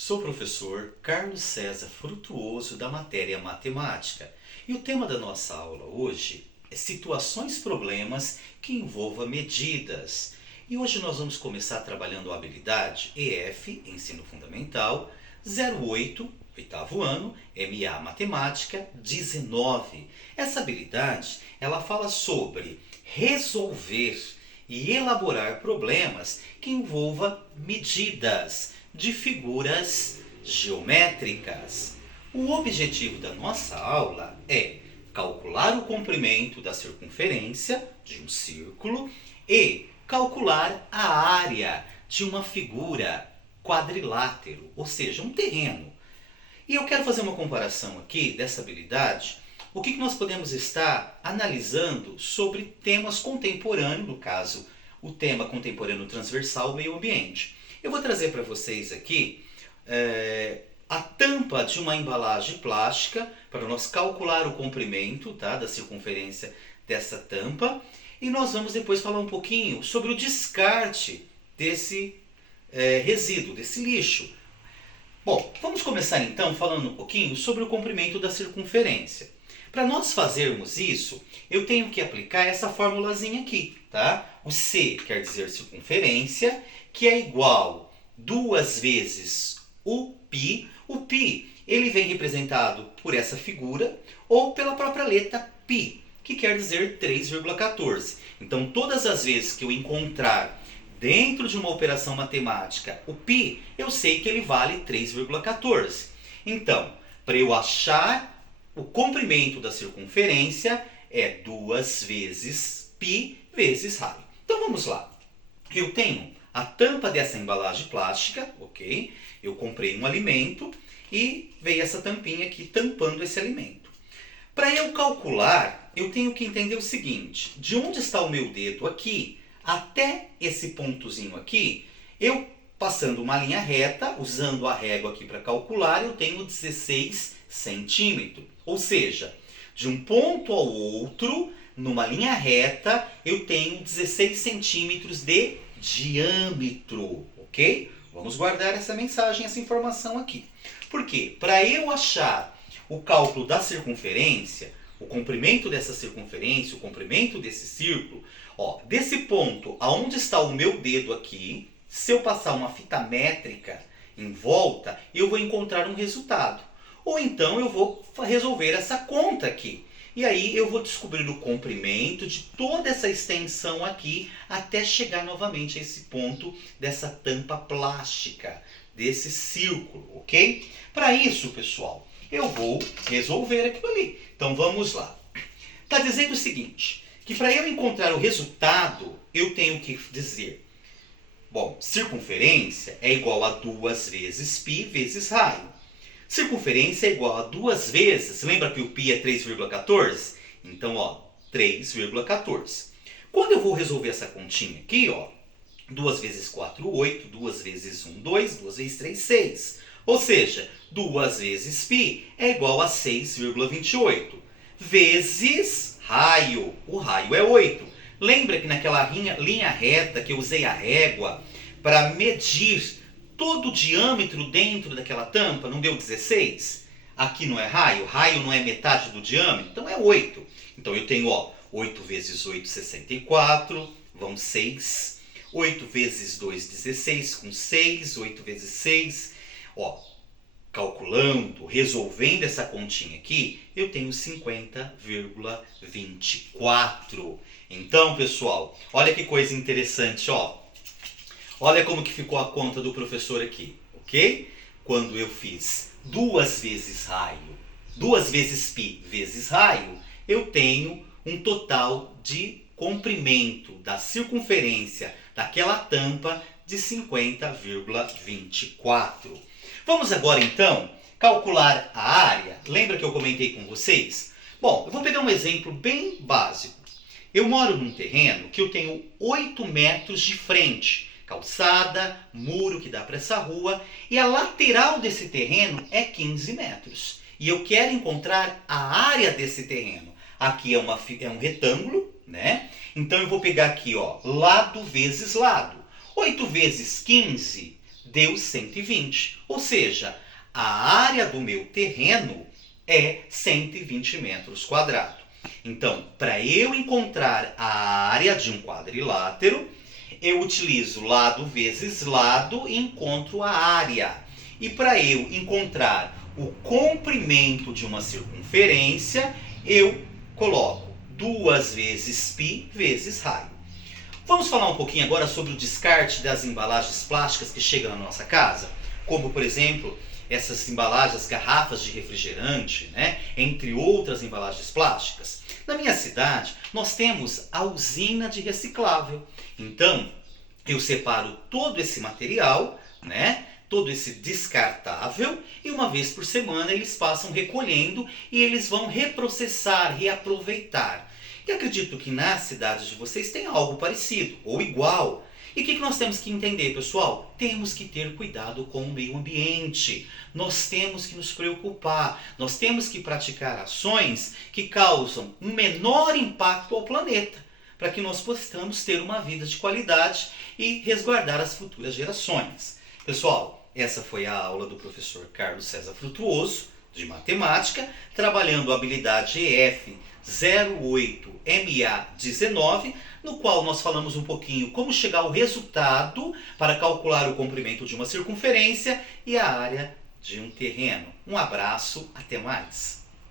Sou o professor Carlos César Frutuoso da matéria Matemática e o tema da nossa aula hoje é situações problemas que envolvam medidas. E hoje nós vamos começar trabalhando a habilidade EF, Ensino Fundamental, 08, oitavo ano, MA Matemática 19. Essa habilidade, ela fala sobre resolver e elaborar problemas que envolvam medidas de figuras geométricas. O objetivo da nossa aula é calcular o comprimento da circunferência de um círculo e calcular a área de uma figura quadrilátero, ou seja, um terreno. E eu quero fazer uma comparação aqui dessa habilidade. O que nós podemos estar analisando sobre temas contemporâneos, no caso, o tema contemporâneo transversal, meio ambiente. Eu vou trazer para vocês aqui a tampa de uma embalagem plástica para nós calcular o comprimento, tá, da circunferência dessa tampa. E nós vamos depois falar um pouquinho sobre o descarte desse resíduo, desse lixo. Bom, vamos começar então falando um pouquinho sobre o comprimento da circunferência. Para nós fazermos isso, eu tenho que aplicar essa formulazinha aqui, tá? O C quer dizer circunferência, que é igual 2 vezes o π. O π, ele vem representado por essa figura ou pela própria letra π, que quer dizer 3,14. Então, todas as vezes que eu encontrar dentro de uma operação matemática o π, eu sei que ele vale 3,14. Então, para eu achar o comprimento da circunferência é 2 vezes π vezes raio. Então vamos lá. Eu tenho a tampa dessa embalagem plástica, ok? Eu comprei um alimento e veio essa tampinha aqui tampando esse alimento. Para eu calcular, eu tenho que entender o seguinte: de onde está o meu dedo aqui até esse pontozinho aqui, eu passando uma linha reta, usando a régua aqui para calcular, eu tenho 16 centímetros. Ou seja, de um ponto ao outro, numa linha reta, eu tenho 16 centímetros de diâmetro, ok? Vamos guardar essa mensagem, essa informação aqui. Por quê? Para eu achar o cálculo da circunferência, o comprimento dessa circunferência, o comprimento desse círculo, ó, desse ponto aonde está o meu dedo aqui, se eu passar uma fita métrica em volta, eu vou encontrar um resultado. Ou então eu vou resolver essa conta aqui. E aí eu vou descobrir o comprimento de toda essa extensão aqui até chegar novamente a esse ponto dessa tampa plástica, desse círculo, ok? Para isso, pessoal, eu vou resolver aquilo ali. Então vamos lá. Está dizendo o seguinte, que para eu encontrar o resultado, eu tenho que dizer, bom, circunferência é igual a 2 vezes π vezes raio. Circunferência é igual a 2 vezes, lembra que o π é 3,14? Então, ó, 3,14. Quando eu vou resolver essa continha aqui, ó, 2 vezes 4, 8, 2 vezes 1, 2, 2 vezes 3, 6. Ou seja, 2 vezes π é igual a 6,28. Vezes raio. O raio é 8. Lembra que naquela linha reta que eu usei a régua para medir todo o diâmetro dentro daquela tampa, não deu 16? Aqui não é raio? Raio não é metade do diâmetro? Então é 8. Então eu tenho, ó, 8 vezes 8, 64, vão 6. 8 vezes 2, 16, com 6. 8 vezes 6, ó, calculando, resolvendo essa continha aqui, eu tenho 50,24. Então, pessoal, olha que coisa interessante, ó. Olha como que ficou a conta do professor aqui, ok? Quando eu fiz 2 vezes raio, 2 vezes π vezes raio, eu tenho um total de comprimento da circunferência daquela tampa de 50,24. Vamos agora então calcular a área. Lembra que eu comentei com vocês? Bom, eu vou pegar um exemplo bem básico. Eu moro num terreno que eu tenho 8 metros de frente. Calçada, muro que dá para essa rua, e a lateral desse terreno é 15 metros. E eu quero encontrar a área desse terreno. Aqui é um retângulo, né? Então eu vou pegar aqui, ó, lado vezes lado. 8 vezes 15 deu 120. Ou seja, a área do meu terreno é 120 metros quadrados. Então, para eu encontrar a área de um quadrilátero, eu utilizo lado vezes lado e encontro a área. E para eu encontrar o comprimento de uma circunferência, eu coloco 2 vezes π vezes raio. Vamos falar um pouquinho agora sobre o descarte das embalagens plásticas que chegam na nossa casa, como por exemplo, essas embalagens, garrafas de refrigerante, né? Entre outras embalagens plásticas. Na minha cidade, nós temos a usina de reciclável. Então, eu separo todo esse material, né? Todo esse descartável, e uma vez por semana eles passam recolhendo e eles vão reprocessar, reaproveitar. E acredito que nas cidades de vocês tem algo parecido ou igual. E o que nós temos que entender, pessoal? Temos que ter cuidado com o meio ambiente. Nós temos que nos preocupar. Nós temos que praticar ações que causam um menor impacto ao planeta, para que nós possamos ter uma vida de qualidade e resguardar as futuras gerações. Pessoal, essa foi a aula do professor Carlos César Frutuoso, de matemática, trabalhando a habilidade EF 08MA19, no qual nós falamos um pouquinho como chegar ao resultado para calcular o comprimento de uma circunferência e a área de um terreno. Um abraço, até mais!